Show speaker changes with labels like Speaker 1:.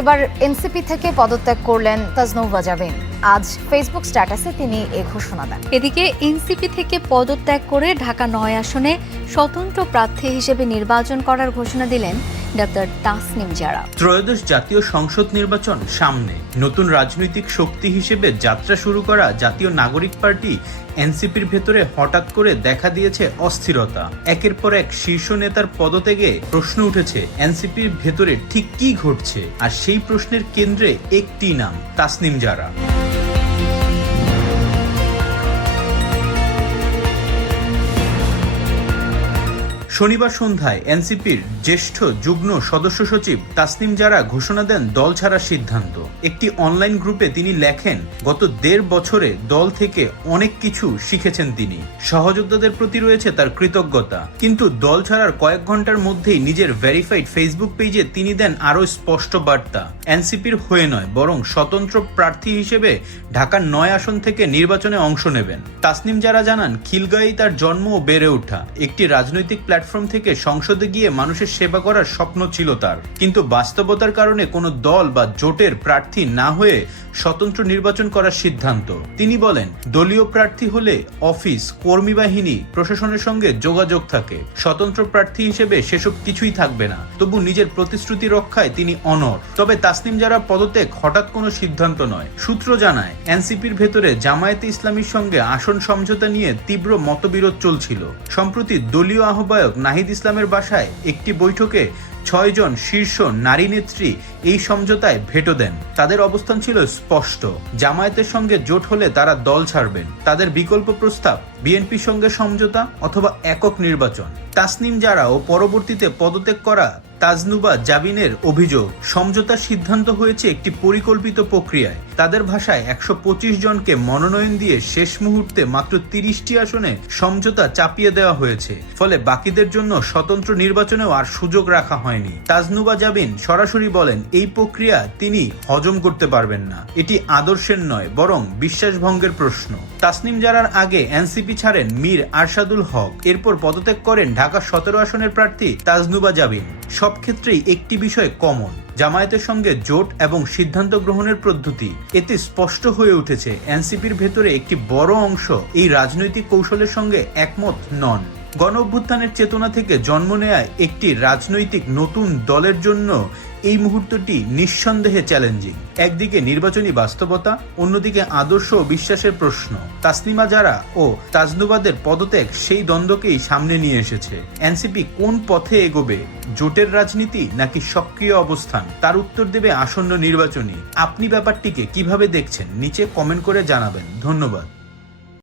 Speaker 1: এবার এনসিপি থেকে পদত্যাগ করলেন তাজনৌবা জাবিন আজ ফেসবুক স্ট্যাটাসে তিনি এ ঘোষণা দেন।
Speaker 2: এদিকে এনসিপি থেকে পদত্যাগ করে ঢাকা নয় আসনে স্বতন্ত্র প্রার্থী হিসেবে নির্বাচন করার ঘোষণা দিলেন ডক্টর তাসনিম জারা।
Speaker 3: ত্রয়োদশ জাতীয় সংসদ নির্বাচন সামনে। নতুন রাজনৈতিক শক্তি হিসেবে যাত্রা শুরু করা জাতীয় নাগরিক পার্টি এনসিপির ভেতরে হঠাৎ করে দেখা দিয়েছে অস্থিরতা। একের পর এক শীর্ষ নেতার পদত্যাগে প্রশ্ন উঠেছে, এনসিপির ভেতরে ঠিক কি ঘটছে? আর সেই প্রশ্নের কেন্দ্রে একটি নাম, তাসনিম জারা। শনিবার সন্ধ্যায় এনসিপির জ্যেষ্ঠ যুগ্ম সদস্য সচিব তাসনিম জারা ঘোষণা দেন দল ছাড়ার সিদ্ধান্ত। একটি অনলাইন গ্রুপে তিনি লেখেন, গত দেড় বছরে দল থেকে অনেক কিছু শিখেছেন তিনি। সহযোদ্ধাদের প্রতি রয়েছে তার কৃতজ্ঞতা। কিন্তু দল ছাড়ার কয়েক ঘণ্টার মধ্যেই নিজের ভেরিফাইড ফেসবুক পেজে তিনি দেন আরও স্পষ্ট বার্তা। এনসিপির হয়ে নয়, বরং স্বতন্ত্র প্রার্থী হিসেবে ঢাকার নয় আসন থেকে নির্বাচনে অংশ নেবেন। তাসনিম যারা জানান খিলগাঁই তার জন্ম ও বেড়ে ওঠা। একটি রাজনৈতিক প্ল্যাটফর্ম থেকে সংসদে গিয়ে মানুষের সেবা করার স্বপ্ন ছিল তার। কিন্তু বাস্তবতার কারণে কোনো দল বা জোটের প্রার্থী না হয়ে স্বতন্ত্র নির্বাচন করার সিদ্ধান্ত। তিনি বলেন, দলীয় প্রার্থী হলে অফিস, কর্মী বাহিনী, প্রশাসনের সঙ্গে যোগাযোগ থাকে। স্বতন্ত্র প্রার্থী হিসেবে সেসব কিছুই থাকবে না। তবু নিজের প্রতিশ্রুতি রক্ষায় তিনি অনর। তবে তাসনিম যারা পদত্যাগ হঠাৎ কোনো সিদ্ধান্ত নয়। সূত্র জানায়, এনসিপির ভেতরে জামায়াতে ইসলামীর সঙ্গে আসন সমঝোতা নিয়ে তীব্র মতবিরোধ চলছিল। সম্প্রতি দলীয় আহ্বায়ক নাহিদ ইসলামের বাসায় একটি বৈঠকে ছয়জন শীর্ষ নারী নেত্রী এই সমঝোতায় ভেটো দেন। তাদের অবস্থান ছিল স্পষ্ট। জামায়াতের সঙ্গে জোট হলে তারা দল ছাড়বেন। তাদের বিকল্প প্রস্তাব বিএনপির সঙ্গে সমঝোতা অথবা একক নির্বাচন। তাসনিম যারা ও পরবর্তীতে পদত্যাগ করা তাজনুবা জাবিনের অভিযোগ। সমঝোতার সিদ্ধান্ত হয়েছে একটি পরিকল্পিত প্রক্রিয়ায়। তাদের ভাষায় একশো পঁচিশ জনকে মনোনয়ন দিয়ে শেষ মুহূর্তে মাত্র তিরিশটি আসনে সমঝোতা চাপিয়ে দেওয়া হয়েছে। ফলে বাকিদের জন্য স্বতন্ত্র নির্বাচনেও আর সুযোগ রাখা হয়নি। তাজনুবা জাবিন সরাসরি বলেন, এই প্রক্রিয়া তিনি হজম করতে পারবেন না। এটি আদর্শের নয়, বরং বিশ্বাসভঙ্গের প্রশ্ন। তাসনিম জারার আগে এনসিপি ছাড়েন মীর আরশাদুল হক। এরপর পদত্যাগ করেন ঢাকা সতেরো আসনের প্রার্থী তাজনুবা জাবিন। সব ক্ষেত্রেই একটি বিষয় কমন জামায়াতের সঙ্গে জোট এবং সিদ্ধান্ত গ্রহণের পদ্ধতি। এতে স্পষ্ট হয়ে উঠেছে, এনসিপির ভেতরে একটি বড় অংশ এই রাজনৈতিক কৌশলের সঙ্গে একমত নন। গণ অভ্যুত্থানের চেতনা থেকে জন্ম নেয়া একটি রাজনৈতিক নতুন দলের জন্য এই মুহূর্তটি নিঃসন্দেহে চ্যালেঞ্জিং একদিকে নির্বাচনী বাস্তবতা, অন্যদিকে আদর্শ ও বিশ্বাসের প্রশ্ন। তাসনিমা যারা ও তাজনুবাদের পদত্যাগ সেই দ্বন্দ্বকেই সামনে নিয়ে এসেছে। এনসিপি কোন পথে এগোবে? জোটের রাজনীতি নাকি সক্রিয় অবস্থান? তার উত্তর দেবে আসন্ন নির্বাচনী। আপনি ব্যাপারটিকে কীভাবে দেখছেন? নিচে কমেন্ট করে জানাবেন। ধন্যবাদ।